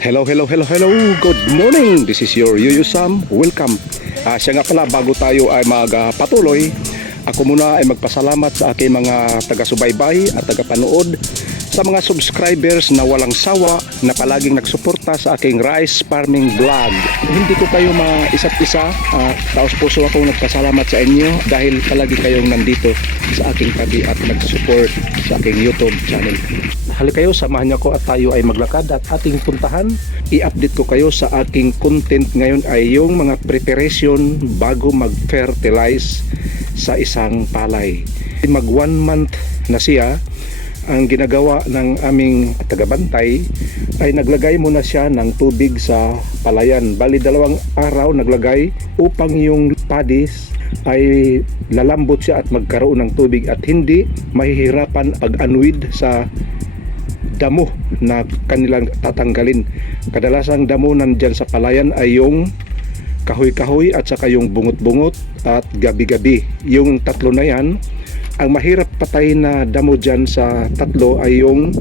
Hello, hello, hello, hello. Good morning. This is your Yuyu Sam. Welcome. Siya nga pala, bago tayo ay magpatuloy, ako muna ay magpasalamat sa aking mga taga-subaybay at taga-panood, sa mga subscribers na walang sawa na palaging nagsuporta sa aking rice farming vlog. Hindi ko kayo isa't isa, taos puso akong nagpasalamat sa inyo dahil palagi kayong nandito sa aking tabi at nagsupport sa aking YouTube channel. Halika kayo, samahan niyo ako at tayo ay maglakad at ating puntahan. I-update ko kayo sa aking content ngayon ay yung mga preparation bago mag-fertilize sa isang palay. Mag 1 month na siya. Ang ginagawa ng aming tagabantay ay naglagay muna siya ng tubig sa palayan. Bali 2 araw naglagay upang yung padis ay lalambot siya at magkaroon ng tubig at hindi mahihirapan pag-anwid sa damo na kanilang tatanggalin. Kadalasang damo nandyan sa palayan ay yung kahoy-kahoy at saka yung bungot-bungot at gabi-gabi. Yung tatlo na yan, ang mahirap patayin na damo dyan sa tatlo ay yung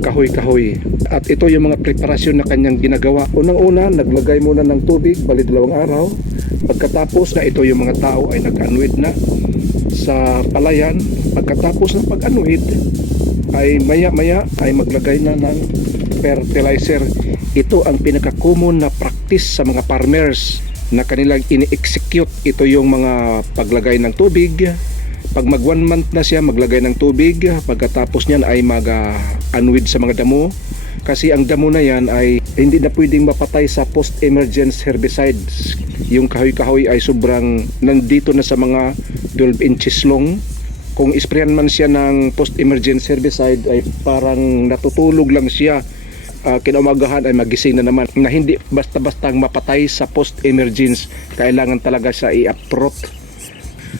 kahoy-kahoy. At ito yung mga preparasyon na kanyang ginagawa. Unang-una, naglagay muna ng tubig, bali 2 araw. Pagkatapos na ito yung mga tao ay nag-anwid na sa palayan. Pagkatapos ng pag-anwid, ay maya-maya ay maglagay na ng fertilizer. Ito ang pinaka-common na practice sa mga farmers na kanilang ini-execute. Ito yung mga paglagay ng tubig. Pag mag 1 month na siya, maglagay ng tubig. Pagkatapos niyan ay mag-anwid sa mga damo. Kasi ang damo na yan ay hindi na pwedeng mapatay sa post-emergence herbicides. Yung kahoy-kahoy ay sobrang nandito na sa mga 12 inches long. Kung isprayan man siya ng post-emergence herbicide ay parang natutulog lang siya. Kinaumagahan ay magising na naman, na hindi basta-bastang mapatay sa post-emergence. Kailangan talaga siya i-uproot.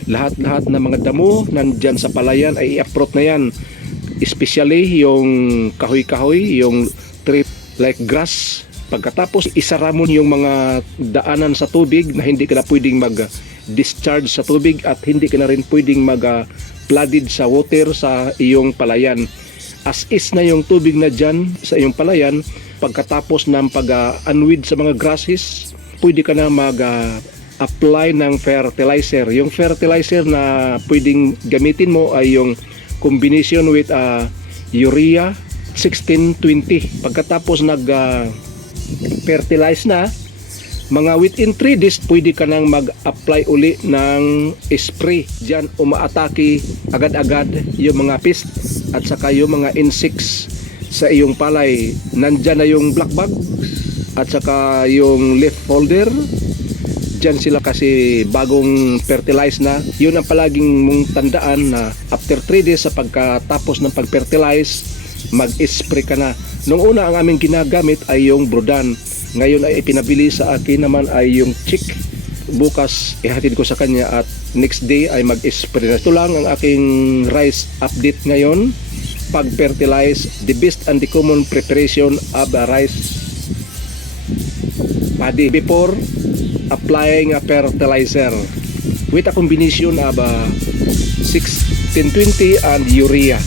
Lahat-lahat na mga damo nandyan sa palayan ay i-uproot na yan. Especially yung kahoy-kahoy, yung tree like grass. Pagkatapos isara mo yung mga daanan sa tubig na hindi ka na pwedeng mag-discharge sa tubig at hindi ka na rin pwedeng mag-flooded sa water sa iyong palayan. As is na yung tubig na dyan sa iyong palayan. Pagkatapos ng pag-anwid sa mga grasses, pwede ka na mag-apply ng fertilizer. Yung fertilizer na pwedeng gamitin mo ay yung combination with urea 16-20. Pagkatapos nag-fertilize na, mga within 3 days pwede ka nang mag-apply uli ng spray. Diyan umaatake agad-agad yung mga pests at saka yung mga insects sa iyong palay. Nandyan na yung black bug at saka yung leaf folder. Diyan sila kasi bagong fertilize na. Yun ang palaging mong tandaan na after 3 days sa pagkatapos ng pag-fertilize, mag-spray ka na. Nung una ang aming ginagamit ay yung Brodan. Ngayon ay ipinabili sa akin naman ay yung chick. Bukas ihatid ko sa kanya at next day ay mag-spray na. Ito lang ang aking rice update ngayon. Pag-fertilize, the best and the common preparation of the rice paddy before applying a fertilizer with a combination of 16-20 and urea.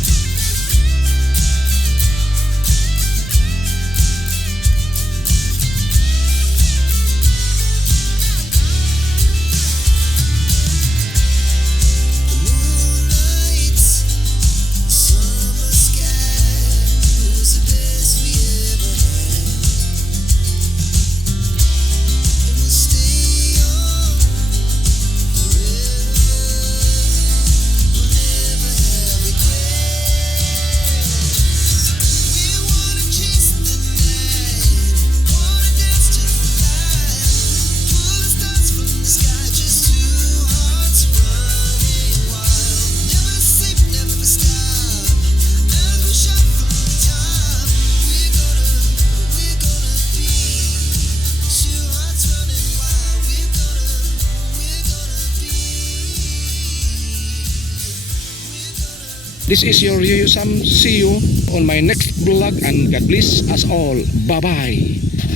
This is your Yuyu Sam. See you on my next vlog and God bless us all. Bye-bye.